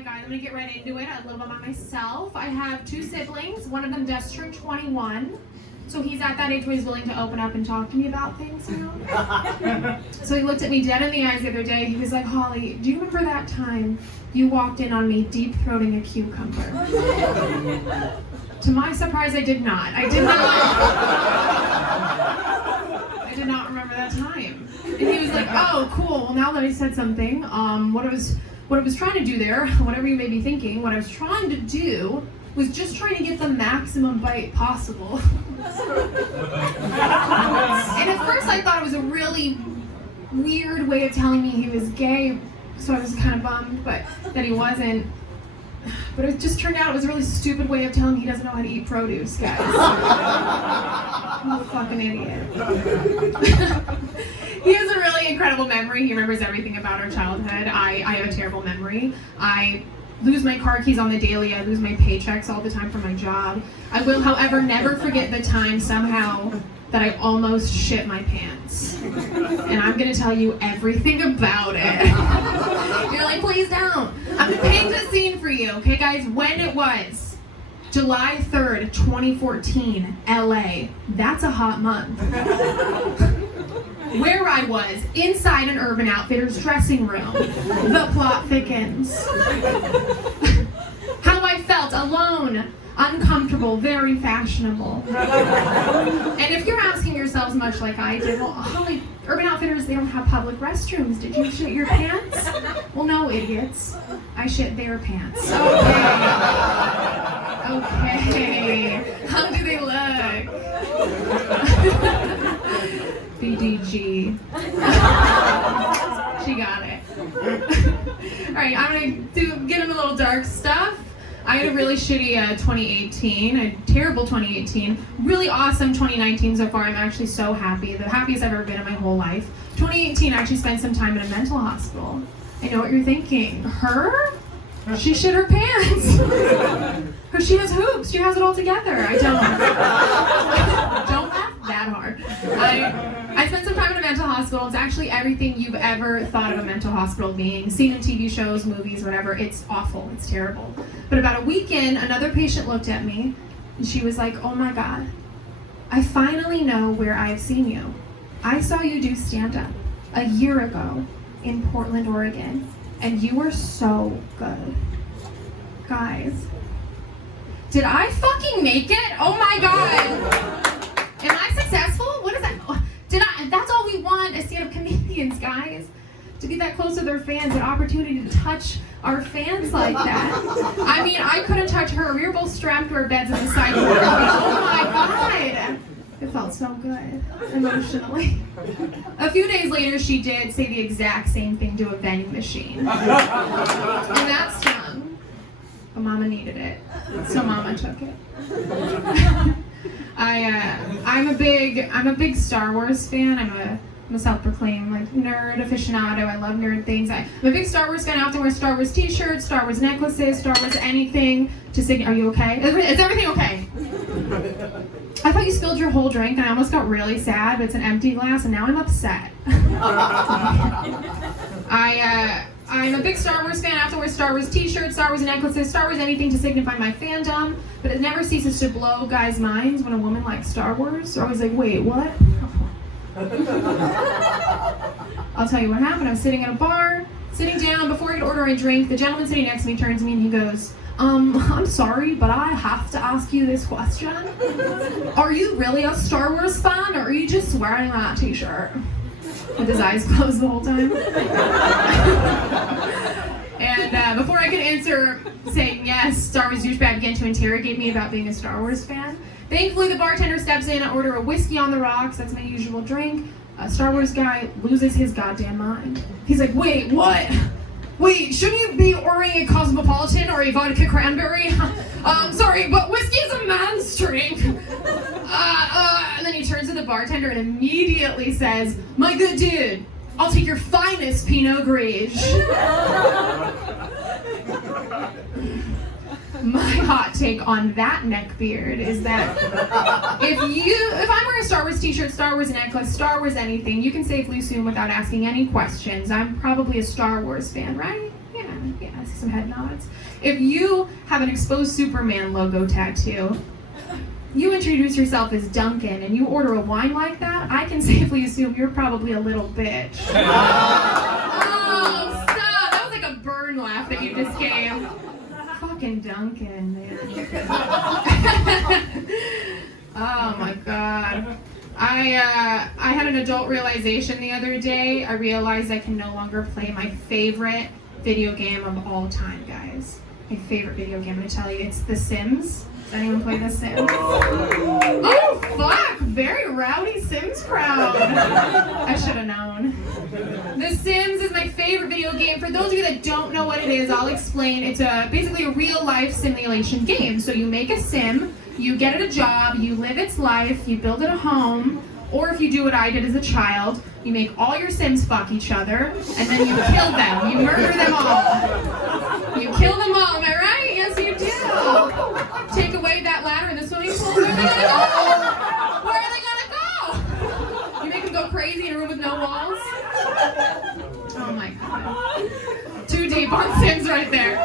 right, guys, I'm gonna get right into it. A little bit about myself. I have 2 siblings. One of them just turned 21. So he's at that age where he's willing to open up and talk to me about things, you know? So he looked at me dead in the eyes the other day. He was like, Holly, do you remember that time you walked in on me deep-throating a cucumber? To my surprise, I did not. I did not remember that time. And he was like, oh, cool. Well, now that I said something, what I was trying to do there, whatever you may be thinking, what I was trying to do was just trying to get the maximum bite possible. And at first I thought it was a really weird way of telling me he was gay, so I was kind of bummed, but that he wasn't. But it just turned out it was a really stupid way of telling me he doesn't know how to eat produce, guys. I'm a fucking idiot. He has a really incredible memory. He remembers everything about our childhood. I have a terrible memory. I lose my car keys on the daily. I lose my paychecks all the time from my job. I will, however, never forget the time somehow that I almost shit my pants. And I'm gonna tell you everything about it. You're like, please don't. I'm gonna paint a scene for you, okay guys? When it was July 3rd, 2014, LA. That's a hot month. Where I was, inside an Urban Outfitters dressing room. The plot thickens. How I felt, alone, uncomfortable, very fashionable. And if you're asking yourselves much like I did, well, Holly, Urban Outfitters, they don't have public restrooms. Did you shit your pants? Well, no, idiots. I shit their pants. Okay. How do they look? BDG. She got it. Alright, I'm gonna get into a little dark stuff. I had a really shitty 2018, a terrible 2018, really awesome 2019 so far. I'm actually so happy, the happiest I've ever been in my whole life. 2018, I actually spent some time in a mental hospital. I know what you're thinking. Her? She shit her pants. She has hoops. She has it all together. I don't. Don't laugh that hard. I spent some time in a mental hospital. It's actually everything you've ever thought of a mental hospital being. Seen in TV shows, movies, whatever. It's awful. It's terrible. But about a week in, another patient looked at me and she was like, oh my God, I finally know where I've seen you. I saw you do stand-up a year ago in Portland, Oregon, and you were so good. Guys, did I fucking make it? Oh my God. Am I successful? What is that? That's all we want as stand-up comedians, guys. To be that close to their fans, an opportunity to touch our fans like that. I mean, I couldn't touch her. We were both strapped to our beds in the sidewalk. Oh my God. It felt so good, emotionally. A few days later, she did say the exact same thing to a vending machine. And that stung. But Mama needed it, so Mama took it. I'm a big Star Wars fan. I'm a self-proclaimed nerd aficionado. I love nerd things. I'm a big Star Wars fan. I often wear Star Wars t-shirts, Star Wars necklaces, Star Wars anything to signal. Are you okay? Is everything okay? I thought you spilled your whole drink and I almost got really sad, but it's an empty glass and now I'm upset. I'm a big Star Wars fan. I have to wear Star Wars t-shirts, Star Wars necklaces, Star Wars anything to signify my fandom, but it never ceases to blow guys' minds when a woman likes Star Wars. They're always like, wait, what? I'll tell you what happened. I was sitting at a bar, sitting down before I could order a drink. The gentleman sitting next to me turns to me and he goes, I'm sorry, but I have to ask you this question. Are you really a Star Wars fan, or are you just wearing that t-shirt? With his eyes closed the whole time. And before I could answer saying yes, Star Wars douchebag began to interrogate me about being a Star Wars fan. Thankfully, the bartender steps in. I order a whiskey on the rocks. That's my usual drink. A Star Wars guy loses his goddamn mind. He's like, wait, what? Wait, shouldn't you be ordering a Cosmopolitan or a vodka cranberry? Sorry, but whiskey is a man's drink. And then he turns to the bartender and immediately says, my good dude, I'll take your finest Pinot Grigio. My hot take on that neckbeard is that if I'm wearing a Star Wars t-shirt, Star Wars necklace, Star Wars anything, you can safely assume without asking any questions, I'm probably a Star Wars fan, right? Yeah, see some head nods. If you have an exposed Superman logo tattoo, you introduce yourself as Duncan and you order a wine like that, I can safely assume you're probably a little bitch. Oh, stop! That was like a burn laugh that you just gave. Fucking Duncan, man. Oh my god. I had an adult realization the other day. I realized I can no longer play my favorite video game of all time, guys. My favorite video game, I'm gonna tell you, it's The Sims. Does anyone play The Sims? Oh, fuck! Very rowdy Sims crowd. I should have known. The Sims is my favorite video game. For those of you that don't know what it is, I'll explain. It's basically a real-life simulation game. So you make a sim, you get it a job, you live its life, you build it a home, or if you do what I did as a child, you make all your Sims fuck each other, and then you kill them. You murder them all. You kill them all, am I right? Yes, you do. Take away that ladder in the swimming pool, where are they gonna go? Where are they gonna go? You make them go crazy in a room with no walls? Oh my god. Too deep on Sims right there.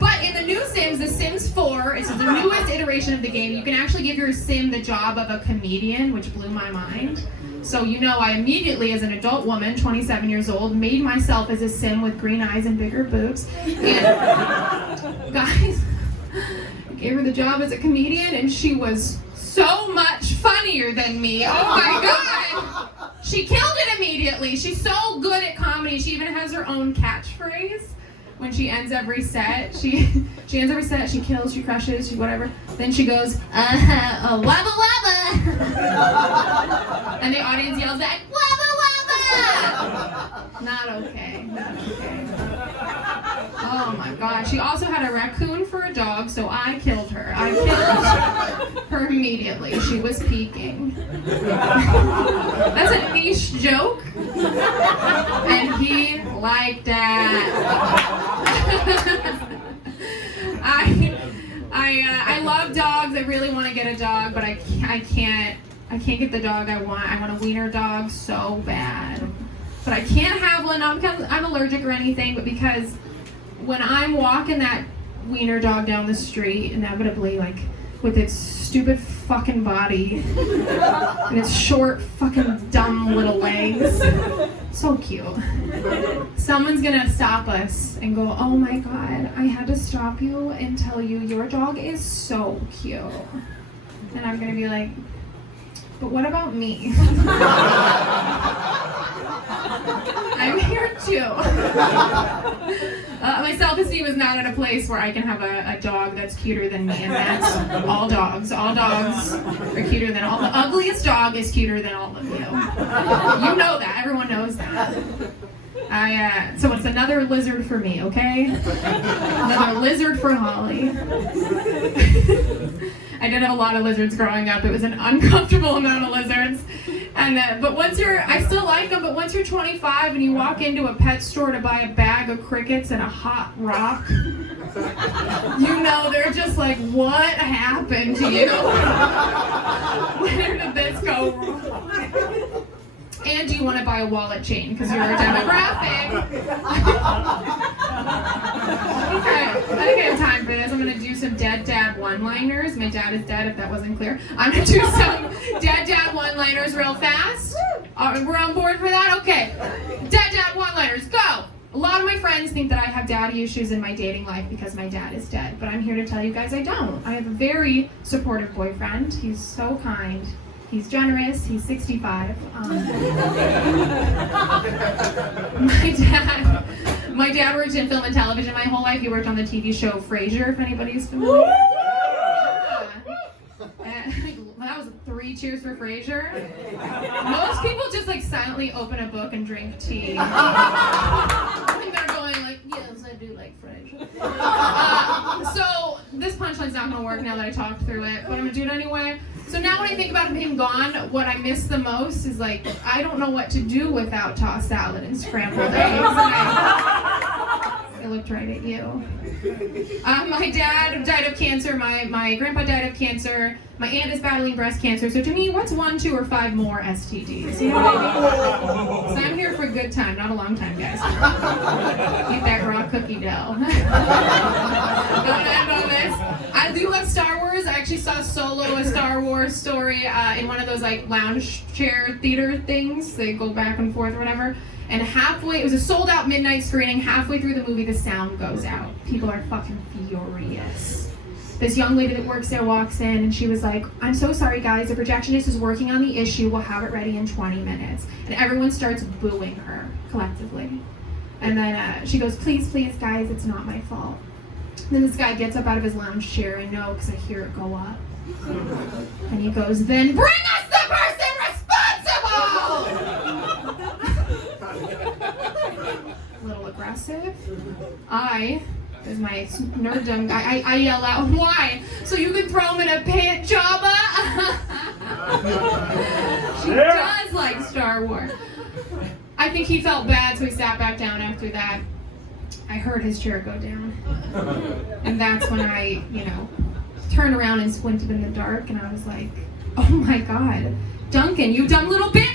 But in the new Sims, The Sims 4, it's the newest iteration of the game, you can actually give your sim the job of a comedian, which blew my mind. So I immediately, as an adult woman, 27 years old, made myself as a sim with green eyes and bigger boobs. And guys, I gave her the job as a comedian, and she was so much funnier than me. Oh my god! She killed it immediately. She's so good at comedy. She even has her own catchphrase. When she ends every set, she ends every set, she kills, she crushes, she whatever. Then she goes, wabba wabba! And the audience yells back, wabba wabba! Not okay, not okay. Oh my god. She also had a raccoon for a dog, so I killed her. I killed her immediately. She was peeking. That's a niche joke. And he liked that. I love dogs. I really want to get a dog, but I can't get the dog I want. I want a wiener dog so bad. But I can't have one, not because I'm allergic or anything, but because when I'm walking that wiener dog down the street, inevitably, like, with its stupid fucking body and its short fucking dumb little legs, so cute, someone's gonna stop us and go, oh my god, I had to stop you and tell you your dog is so cute. And I'm gonna be like, but what about me? I'm here too. My self-esteem is not at a place where I can have a dog that's cuter than me, and that's all dogs. All dogs are cuter than all. The ugliest dog is cuter than all of you. You know that. Everyone knows that. So it's another lizard for me, okay? Another lizard for Holly. I did have a lot of lizards growing up. It was an uncomfortable amount of lizards. And but I still like them, but once you're 25 and you walk into a pet store to buy a bag of crickets and a hot rock, they're just like, what happened to you? Where did this go wrong? And do you want to buy a wallet chain because you're a demographic? Okay, I think I have time for this. I'm going to do some dead dad one-liners. My dad is dead, if that wasn't clear. I'm going to do some dead dad one-liners real fast. We're on board for that? Okay. Dead dad one-liners, go! A lot of my friends think that I have daddy issues in my dating life because my dad is dead, but I'm here to tell you guys I don't. I have a very supportive boyfriend. He's so kind. He's generous. He's 65. My dad worked in film and television my whole life. He worked on the TV show Frasier, if anybody's familiar. That was 3 cheers for Frasier. Most people just like silently open a book and drink tea. And they're going like, yes, I do like Frasier. So this punchline's not gonna work now that I talked through it, but I'm gonna do it anyway. So now when I think about him being gone, what I miss the most is like, I don't know what to do without tossed salad and scrambled eggs. And I looked right at you. My dad died of cancer. My grandpa died of cancer. My aunt is battling breast cancer. So to me, what's 1, 2, or 5 more STDs? You know what I mean? So I'm here for a good time, not a long time, guys. Eat that raw cookie dough. Gonna end on this. I do love Star Wars. I actually saw Solo, a Star Wars story, in one of those like lounge chair theater things. They go back and forth or whatever. And halfway, it was a sold out midnight screening. Halfway through the movie, the sound goes out. People are fucking furious. This young lady that works there walks in and she was like, I'm so sorry guys, the projectionist is working on the issue. We'll have it ready in 20 minutes. And everyone starts booing her collectively. And then she goes, please, please guys, it's not my fault. And then this guy gets up out of his lounge chair. I know because I hear it go up. And he goes, then bring us the person responsible! A little aggressive. As my nerddom, I yell out, why? So you can throw him in a pit, Jabba? She does like Star Wars. I think he felt bad, so he sat back down after that. I heard his chair go down. And that's when I, turned around and squinted in the dark, and I was like, oh my God, Duncan, you dumb little bitch!